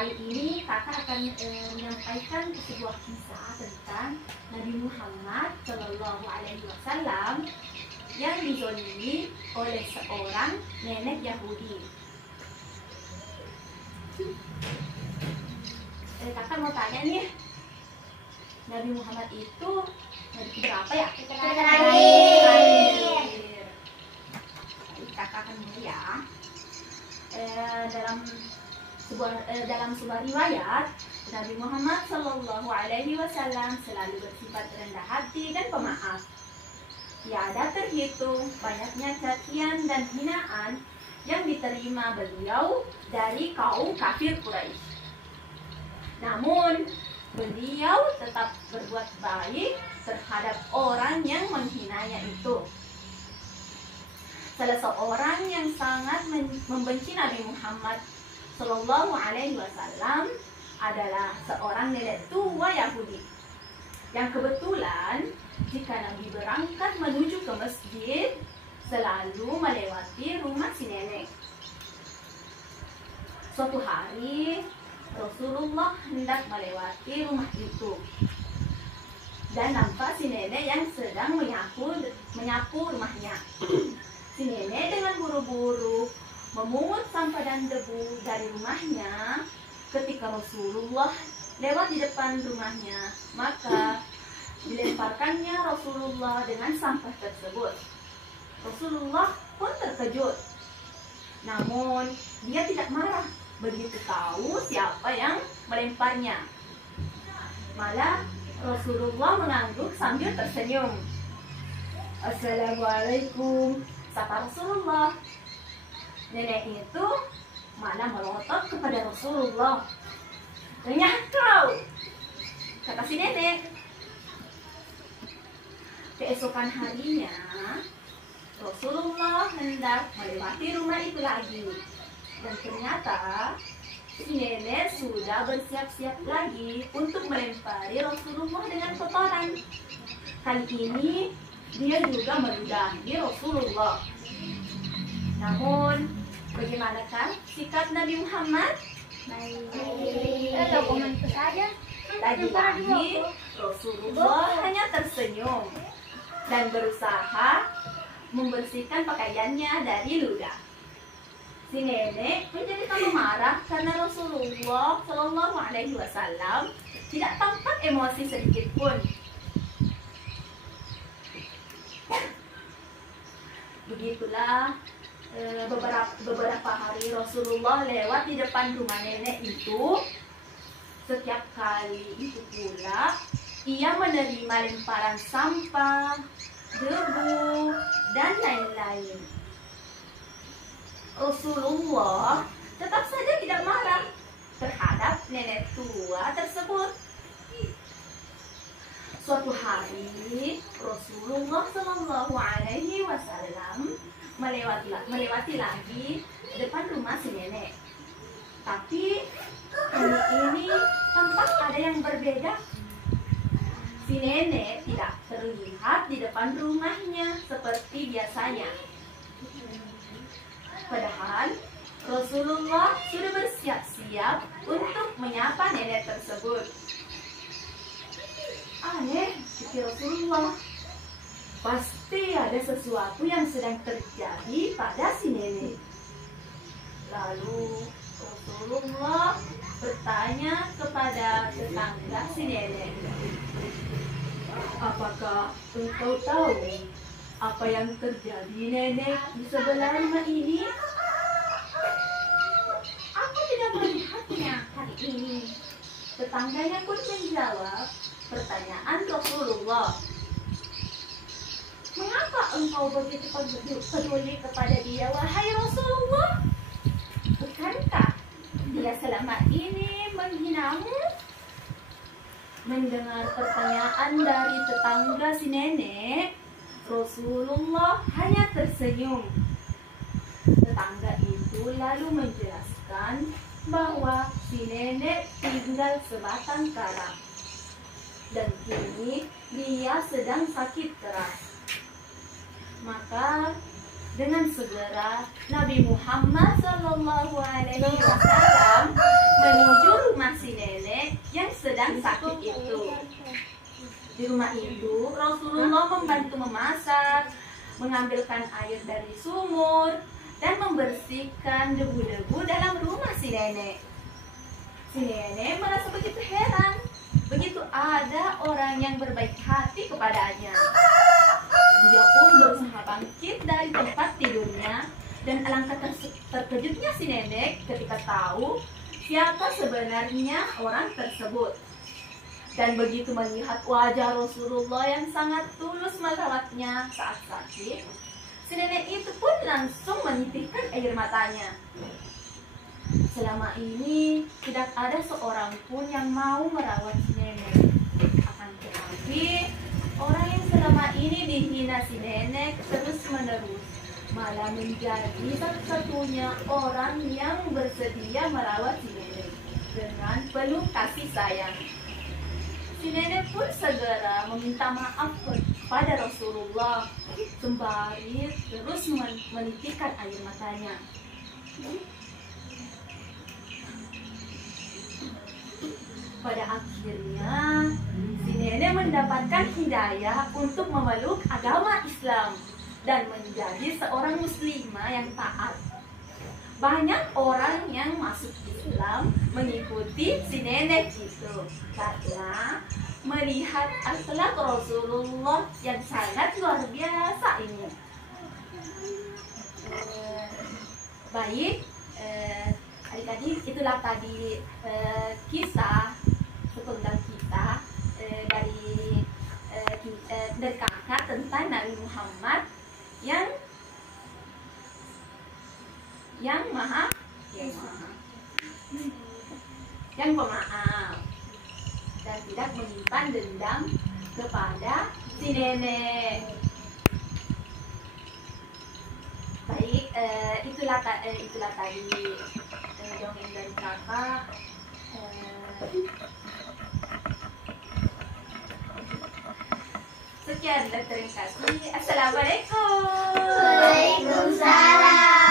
Kali ini kakak akan menyampaikan sebuah kisah tentang Nabi Muhammad Shallallahu Alaihi Wasallam yang dizolimi oleh seorang nenek Yahudi. Kakak mau tanya nih, Nabi Muhammad itu nabi berapa ya? Terakhir. Kakak akan mulai ya. Dalam sebuah riwayat, Nabi Muhammad Shallallahu Alaihi Wasallam selalu bersifat rendah hati dan pemaaf. Tiada terhitung banyaknya cacian dan hinaan yang diterima beliau dari kaum kafir Quraisy. Namun, beliau tetap berbuat baik terhadap orang yang menghinanya itu. Salah seorang yang sangat membenci Nabi Muhammad Shallallahu Alaihi Wasallam adalah seorang nenek tua Yahudi yang kebetulan jika Nabi berangkat menuju ke masjid selalu melewati rumah si nenek. Suatu hari Rasulullah hendak melewati rumah itu dan nampak si nenek yang sedang menyapu rumahnya. Si nenek dengan buru-buru memungut sampah dan debu dari rumahnya. Ketika Rasulullah lewat di depan rumahnya, maka dilemparkannya Rasulullah dengan sampah tersebut. Rasulullah pun terkejut. Namun dia tidak marah begitu tahu siapa yang melemparnya. Malah Rasulullah mengangguk sambil tersenyum. Assalamualaikum, sapa Rasulullah. Nenek itu malah melotot kepada Rasulullah. "Renyah kau," kata si nenek. Keesokan harinya, Rasulullah hendak melewati rumah itu lagi. Dan ternyata si nenek sudah bersiap-siap lagi untuk melempari Rasulullah dengan kotoran. Kali ini dia juga meludahi Rasulullah. Namun, bagaimanakah sikap Nabi Muhammad? Komentar saja. Lagi-lagi Rasulullah hanya tersenyum dan berusaha membersihkan pakaiannya dari ludah. Si nenek menjadi tambah marah karena Rasulullah Shallallahu Alaihi Wasallam tidak tampak emosi sedikit pun. Begitulah beberapa hari Rasulullah lewat di depan rumah nenek itu. Setiap kali itu pula ia menerima lemparan sampah, debu, dan lain-lain. Rasulullah tetap saja tidak marah terhadap nenek tua tersebut. Suatu hari Rasulullah Shallallahu Alaihi Wasallam melewati lagi depan rumah si nenek. Tapi kali ini tampak ada yang berbeda. Si nenek tidak terlihat di depan rumahnya seperti biasanya. Padahal Rasulullah sudah bersiap-siap untuk menyapa nenek tersebut. Aneh, pikir Rasulullah. Pasti ada sesuatu yang sedang terjadi pada si nenek. Lalu Rasulullah bertanya kepada tetangga si nenek, "Apakah engkau tahu apa yang terjadi nenek di sebelah rumah ini?" Aku tidak melihatnya hari ini. Tetangganya pun menjawab pertanyaan Rasulullah. Mengapa engkau begitu peduli kepada dia, wahai Rasulullah? Bukankah dia selama ini menghinamu? Mendengar pertanyaan dari tetangga si nenek, Rasulullah hanya tersenyum. Tetangga itu lalu menjelaskan bahwa si nenek tinggal sebatang kara dan kini dia sedang sakit keras. Maka dengan segera Nabi Muhammad Shallallahu Alaihi Wasallam menuju Di rumah itu Rasulullah membantu memasak, mengambilkan air dari sumur, dan membersihkan debu-debu dalam rumah si nenek. Si nenek merasa begitu heran, begitu ada orang yang berbaik hati kepadanya. Dia pun berusaha bangkit dari tempat tidurnya, dan alangkah terkejutnya si nenek ketika tahu siapa sebenarnya orang tersebut. Dan begitu melihat wajah Rasulullah yang sangat tulus merawatnya saat sakit, si nenek itu pun langsung menitikkan air matanya. Selama ini tidak ada seorang pun yang mau merawat si nenek. Akan tetapi orang yang selama ini dihina si nenek terus menerus malah menjadi satu-satunya orang yang bersedia merawat si nenek dengan penuh kasih sayang. Si nenek pun segera meminta maaf kepada Rasulullah sembari terus menitikkan air matanya. Pada akhirnya si nenek mendapatkan hidayah untuk memeluk agama Islam dan menjadi seorang muslimah yang taat. Banyak orang yang masuk Islam mengikuti si nenek itu karena melihat akhlak Rasulullah yang sangat luar biasa ini. Baik, adik-adik, itulah tadi kisah sepenggal kita dari kakak tentang Nabi Muhammad yang pemaaf dan tidak menyimpan dendam kepada si nenek. Baik, itulah tadi dongeng dari kakak. Sekian dan terima kasih. Assalamualaikum. Waalaikumsalam.